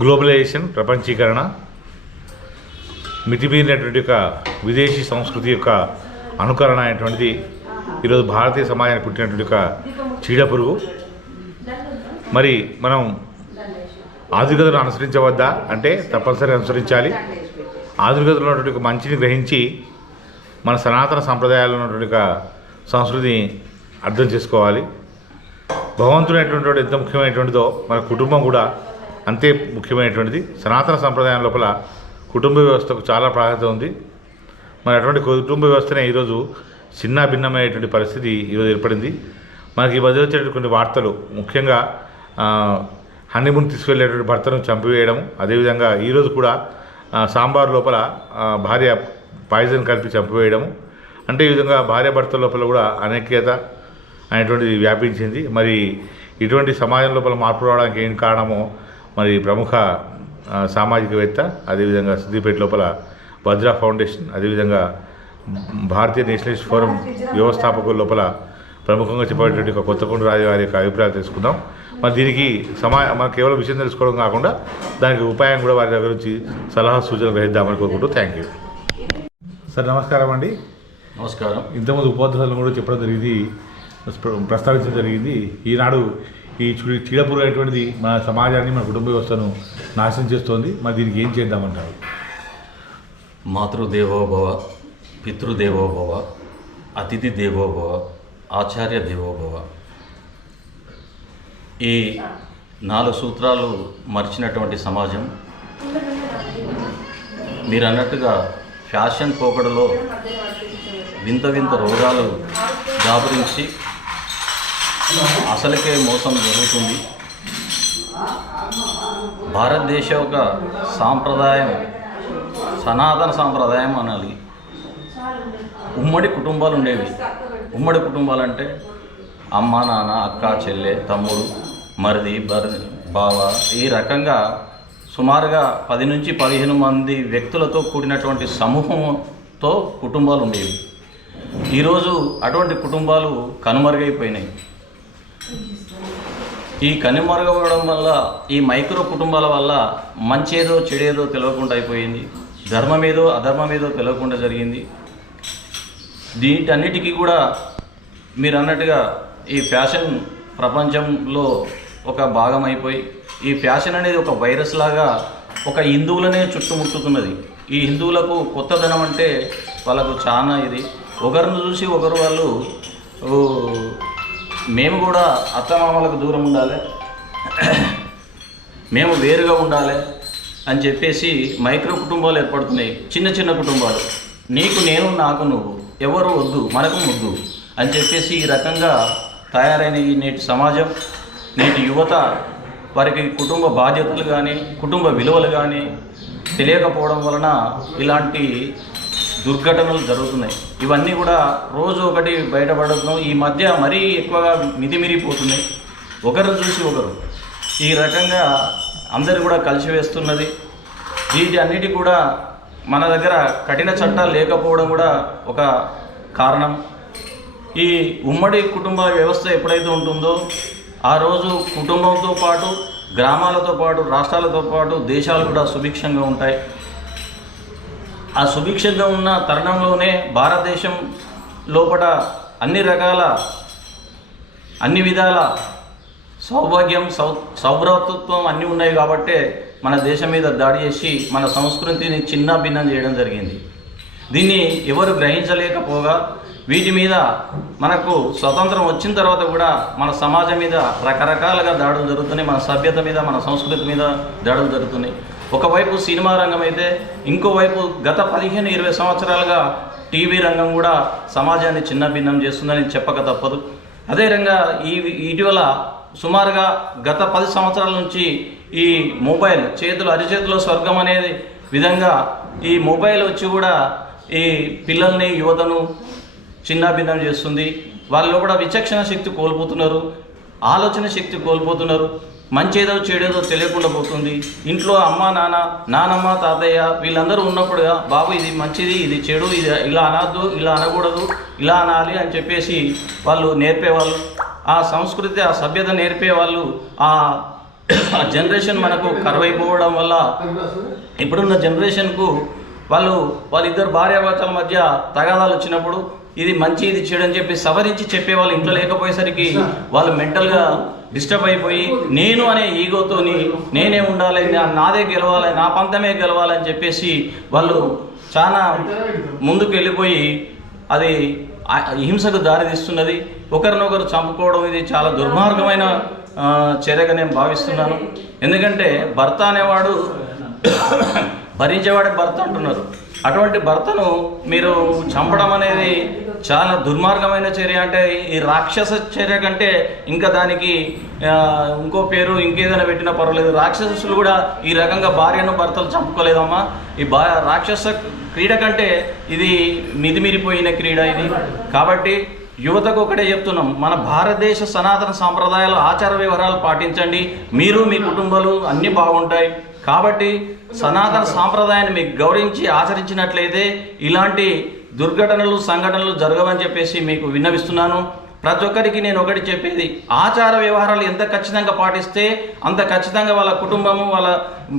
Globalisation ప్రపంచీకరణ మితిమీరినటువంటి యొక్క విదేశీ సంస్కృతి యొక్క అనుకరణ అనేటువంటిది ఈరోజు భారతీయ సమాజానికి పుట్టినటువంటి ఒక చీడ పురుగు. మరి మనం ఆధునికతను అనుసరించవద్దా? అంటే తప్పనిసరిగా అనుసరించాలి. ఆధునికతలో ఉన్నటువంటి మంచిని గ్రహించి మన సనాతన సంప్రదాయాల్లో ఉన్నటువంటి సంస్కృతిని అర్థం చేసుకోవాలి. భగవంతుడు అనేటువంటి ఎంత ముఖ్యమైనటువంటిదో మన కుటుంబం కూడా అంతే ముఖ్యమైనటువంటిది. సనాతన సంప్రదాయం లోపల కుటుంబ వ్యవస్థకు చాలా ప్రాధాన్యత ఉంది. మరి అటువంటి కుటుంబ వ్యవస్థనే ఈరోజు చిన్న భిన్నమైనటువంటి పరిస్థితి ఈరోజు ఏర్పడింది. మనకి ఈ మధ్య వచ్చేటువంటి కొన్ని వార్తలు ముఖ్యంగా హనీమూన్ తీసుకెళ్ళేటువంటి భర్తను చంపివేయడం అదేవిధంగా ఈరోజు కూడా సాంబార్ లోపల భార్య పాయిజన్ కలిపి చంపివేయడము అంటే ఈ విధంగా భార్య భర్త లోపల కూడా అనైక్యత అనేటువంటిది వ్యాపించింది. మరి ఇటువంటి సమాజం లోపల మార్పు రావడానికి ఏం కారణమో మరి ప్రముఖ సామాజికవేత్త అదేవిధంగా సిద్దిపేట లోపల భద్రా ఫౌండేషన్ అదేవిధంగా భారతీయ నేషనలిస్ట్ ఫోరం వ్యవస్థాపకుల లోపల ప్రముఖంగా చెప్పేటువంటి ఒక కొత్తకొండ రాజు గారి యొక్క అభిప్రాయాలు తెలుసుకుందాం. మరి దీనికి సమా మనం కేవలం విషయం తెలుసుకోవడం కాకుండా దానికి ఉపాయం కూడా వారి దగ్గర నుంచి సలహా సూచనలు గ్రహిద్దామని కోరుకుంటూ థ్యాంక్ యూ సార్ నమస్కారం అండి. నమస్కారం. ఇంతకుముందు ఉపాధ్యాయులను కూడా చెప్పడం జరిగింది ప్ర- ప్రస్తావించడం జరిగింది. ఈనాడు ఈ చుడి చీడపురు అనేటువంటిది మన సమాజాన్ని మన కుటుంబ వ్యవస్థను నాశనం చేస్తోంది. మరి దీనికి ఏం చేద్దామంటారు? మాతృదేవోభవ పితృదేవోభవ అతిథి దేవోభవ ఆచార్య దేవోభవ ఈ నాలుగు సూత్రాలు మర్చినటువంటి సమాజం మీరు అన్నట్టుగా ఫ్యాషన్ పోకడలో వింత వింత రోగాలు దాపురించి అసలుకే మోసం జరుగుతుంది. భారతదేశం ఒక సాంప్రదాయం సనాతన సాంప్రదాయం అనాలి. ఉమ్మడి కుటుంబాలు ఉండేవి. ఉమ్మడి కుటుంబాలు అంటే అమ్మ నాన్న అక్క చెల్లె తమ్ముడు మరిది బర్ బావ ఈ రకంగా సుమారుగా పది నుంచి పదిహేను మంది వ్యక్తులతో కూడినటువంటి సమూహంతో కుటుంబాలు ఉండేవి. ఈరోజు అటువంటి కుటుంబాలు కనుమరుగైపోయినాయి. ఈ కనుమరుగవడం వల్ల ఈ మైక్రో కుటుంబాల వల్ల మంచేదో చెడేదో తెలియకుండా అయిపోయింది. ధర్మమేదో అధర్మమేదో తెలియకుండా జరిగింది. దీటన్నిటికీ కూడా మీరు అన్నట్టుగా ఈ ఫ్యాషన్ ప్రపంచంలో ఒక భాగం అయిపోయి ఈ ఫ్యాషన్ అనేది ఒక వైరస్ లాగా ఒక హిందువులనే చుట్టుముట్టుతున్నది. ఈ హిందువులకు కొత్తదనం అంటే వాళ్ళకు చాలా ఇది. ఒకరిని చూసి ఒకరు వాళ్ళు మేము కూడా అత్తమామలకు దూరం ఉండాలి. మేము వేరుగా ఉండాలి అని చెప్పేసి మైక్రో కుటుంబాలు ఏర్పడుతున్నాయి. చిన్న చిన్న కుటుంబాలు. నీకు నేను నాకు నువ్వు. ఎవరు వద్దు మనకు ముద్దు అని చెప్పేసి ఈ రకంగా తయారైన ఈ నేటి సమాజం నేటి యువత వారికి కుటుంబ బాధ్యతలు కానీ కుటుంబ విలువలు కానీ తెలియకపోవడం వలన ఇలాంటి దుర్ఘటనలు జరుగుతున్నాయి. ఇవన్నీ కూడా రోజు ఒకటి బయటపడుతున్నాం ఈ మధ్య మరీ ఎక్కువగా మితిమిరిపోతున్నాయి ఒకరు చూసి ఒకరు. ఈ రకంగా అందరు కూడా కలిసివేస్తున్నది వీటి అన్నిటి కూడా మన దగ్గర కఠిన చట్టాలు లేకపోవడం కూడా ఒక కారణం. ఈ ఉమ్మడి కుటుంబ వ్యవస్థ ఎప్పుడైతే ఉంటుందో ఆ రోజు కుటుంబంతో పాటు గ్రామాలతో పాటు రాష్ట్రాలతో పాటు దేశాలు కూడా సుభిక్షంగా ఉంటాయి. ఆ సుభిక్షంగా ఉన్న తరుణంలోనే భారతదేశం లోపల అన్ని రకాల అన్ని విధాల సౌభాగ్యం సౌ సౌభ్రతత్వం అన్నీ ఉన్నాయి కాబట్టే మన దేశం మీద దాడి చేసి మన సంస్కృతిని చిన్న భిన్నం చేయడం జరిగింది. దీన్ని ఎవరు గ్రహించలేకపోగా వీటి మీద మనకు స్వతంత్రం వచ్చిన తర్వాత కూడా మన సమాజం మీద రకరకాలుగా దాడులు జరుగుతున్నాయి మన సభ్యత మీద మన సంస్కృతి మీద దాడులు జరుగుతున్నాయి. ఒకవైపు సినిమా రంగం అయితే ఇంకోవైపు గత పదిహేను ఇరవై సంవత్సరాలుగా టీవీ రంగం కూడా సమాజాన్ని చిన్న భిన్నం చేస్తుందని చెప్పక తప్పదు. అదే ఈ ఇటీవల సుమారుగా గత పది సంవత్సరాల నుంచి ఈ మొబైల్ చేతులు అరిచేతిలో స్వర్గం అనేది విధంగా ఈ మొబైల్ వచ్చి కూడా ఈ పిల్లల్ని యువతను చిన్నాభిన్నం చేస్తుంది. వాళ్ళు కూడా విచక్షణ శక్తి కోల్పోతున్నారు. ఆలోచన శక్తి కోల్పోతున్నారు. మంచేదో చెడేదో తెలియకుండా పోతుంది. ఇంట్లో అమ్మ నాన్న నానమ్మ తాతయ్య వీళ్ళందరూ ఉన్నప్పుడుగా బాబు ఇది మంచిది ఇది చెడు ఇది ఇలా అనద్దు ఇలా అనకూడదు ఇలా అనాలి అని చెప్పేసి వాళ్ళు నేర్పేవాళ్ళు. ఆ సంస్కృతి ఆ సభ్యత నేర్పే వాళ్ళు ఆ ఆ జనరేషన్ మనకు కరువైపోవడం వల్ల ఇప్పుడున్న జనరేషన్కు వాళ్ళు వాళ్ళిద్దరు భార్యాభర్తల మధ్య తగాదాలు వచ్చినప్పుడు ఇది మంచి ఇది చెడు అని చెప్పి సవరించి చెప్పే వాళ్ళు ఇంట్లో లేకపోయేసరికి వాళ్ళు మెంటల్గా డిస్టర్బ్ అయిపోయి నేను అనే ఈగోతోని నేనే ఉండాలి నాదే గెలవాలి నా పంతమే గెలవాలని చెప్పేసి వాళ్ళు చాలా ముందుకు వెళ్ళిపోయి అది హింసకు దారితీస్తున్నది ఒకరినొకరు చంపుకోవడం ఇది చాలా దుర్మార్గమైన చర్యగా నేను భావిస్తున్నాను. ఎందుకంటే భర్త అనేవాడు భరించేవాడే భర్త అంటున్నారు. అటువంటి భర్తను మీరు చంపడం అనేది చాలా దుర్మార్గమైన చర్య. అంటే ఈ రాక్షస చర్య కంటే ఇంకా దానికి ఇంకో పేరు ఇంకేదైనా పెట్టినా పర్వాలేదు. రాక్షసులు కూడా ఈ రకంగా భార్యను భర్తలు చంపుకోలేదమ్మా. ఈ బా రాక్షస క్రీడ కంటే ఇది మిదిమిరిపోయిన క్రీడ ఇది. కాబట్టి యువతకు ఒకటే చెప్తున్నాం. మన భారతదేశ సనాతన సాంప్రదాయాలు ఆచార వ్యవహారాలు పాటించండి. మీరు మీ కుటుంబాలు అన్నీ బాగుంటాయి. కాబట్టి సనాతన సాంప్రదాయాన్ని మీకు గౌరవించి ఆచరించినట్లయితే ఇలాంటి దుర్ఘటనలు సంఘటనలు జరగవని చెప్పేసి మీకు విన్నవిస్తున్నాను. ప్రతి ఒక్కరికి నేను ఒకటి చెప్పేది ఆచార వ్యవహారాలు ఎంత ఖచ్చితంగా పాటిస్తే అంత ఖచ్చితంగా వాళ్ళ కుటుంబము వాళ్ళ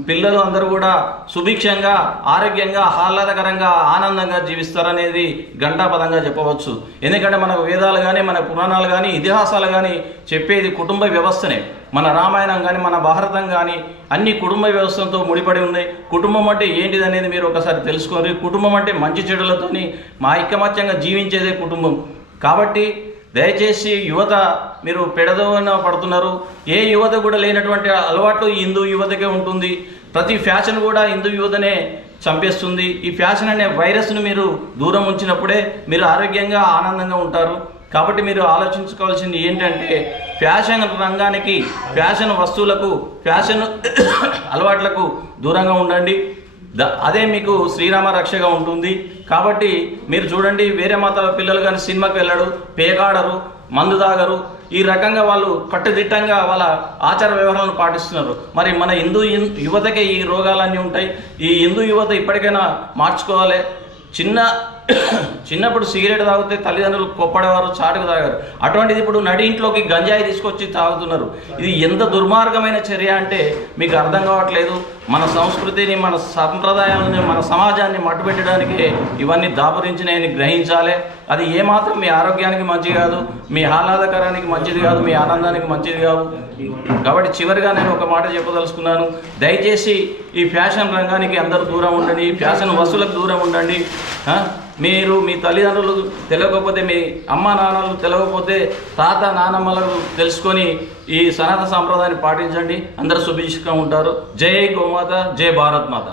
పిల్లలు అందరూ కూడా సుభిక్షంగా ఆరోగ్యంగా ఆహ్లాదకరంగా ఆనందంగా జీవిస్తారనేది ఘంటాపదంగా చెప్పవచ్చు. ఎందుకంటే మన వేదాలు కానీ మన పురాణాలు కానీ ఇతిహాసాలు కానీ చెప్పేది కుటుంబ వ్యవస్థనే. మన రామాయణం కానీ మన భారతం కానీ అన్ని కుటుంబ వ్యవస్థతో ముడిపడి ఉన్నాయి కుటుంబం అంటే ఏంటిది అనేది మీరు ఒకసారి తెలుసుకోండి. కుటుంబం అంటే మంచి చెడులతోని మా ఐకమత్యంగా జీవించేదే కుటుంబం. కాబట్టి దయచేసి యువత మీరు పెడదోన పడుతున్నారు. ఏ యువత కూడా లేనటువంటి అలవాట్లు హిందూ యువతకే ఉంటుంది. ప్రతి ఫ్యాషన్ కూడా హిందూ యువతనే చంపేస్తుంది. ఈ ఫ్యాషన్ అనే వైరస్ను మీరు దూరం ఉంచినప్పుడే మీరు ఆరోగ్యంగా ఆనందంగా ఉంటారు. కాబట్టి మీరు ఆలోచించుకోవాల్సింది ఏంటంటే ఫ్యాషన్ రంగానికి ఫ్యాషన్ వస్తువులకు ఫ్యాషన్ అలవాట్లకు దూరంగా ఉండండి. అదే మీకు శ్రీరామ రక్షగా ఉంటుంది. కాబట్టి మీరు చూడండి వేరే మతాల పిల్లలు కానీ సినిమాకి వెళ్ళడు పేకాడరు మందు తాగరు. ఈ రకంగా వాళ్ళు కట్టుదిట్టంగా వాళ్ళ ఆచార వ్యవహారాలను పాటిస్తున్నారు. మరి మన హిందూ యువతకే ఈ రోగాలన్నీ ఉంటాయి. ఈ హిందూ యువత ఇప్పటికైనా మార్చుకోవాలి. చిన్న చిన్నప్పుడు సిగరెట్ తాగితే తల్లిదండ్రులు కొప్పడేవారు చాటుకు తాగారు అటువంటిది ఇప్పుడు నడి ఇంట్లోకి గంజాయి తీసుకొచ్చి తాగుతున్నారు. ఇది ఎంత దుర్మార్గమైన చర్య అంటే మీకు అర్థం కావట్లేదు. మన సంస్కృతిని మన సంప్రదాయాలని మన సమాజాన్ని మట్టుపెట్టడానికి ఇవన్నీ దాపురించినాయని గ్రహించాలి. అది ఏమాత్రం మీ ఆరోగ్యానికి మంచిది కాదు మీ ఆహ్లాదకరానికి మంచిది కాదు మీ ఆనందానికి మంచిది కాదు. కాబట్టి చివరిగా నేను ఒక మాట చెప్పదలుచుకున్నాను. దయచేసి ఈ ఫ్యాషన్ రంగానికి అందరూ దూరం ఉండండి ఫ్యాషన్ వస్తువులకు దూరం ఉండండి. మీరు మీ తల్లిదండ్రులు తెలియకపోతే మీ అమ్మ నాన్నలు తెలియకపోతే తాత నానమ్మలకు తెలుసుకొని ఈ సనాతన సాంప్రదాయాన్ని పాటించండి. అందరూ శుభిష్గా ఉంటారు. జై గోమాత జై భారత్ మాత.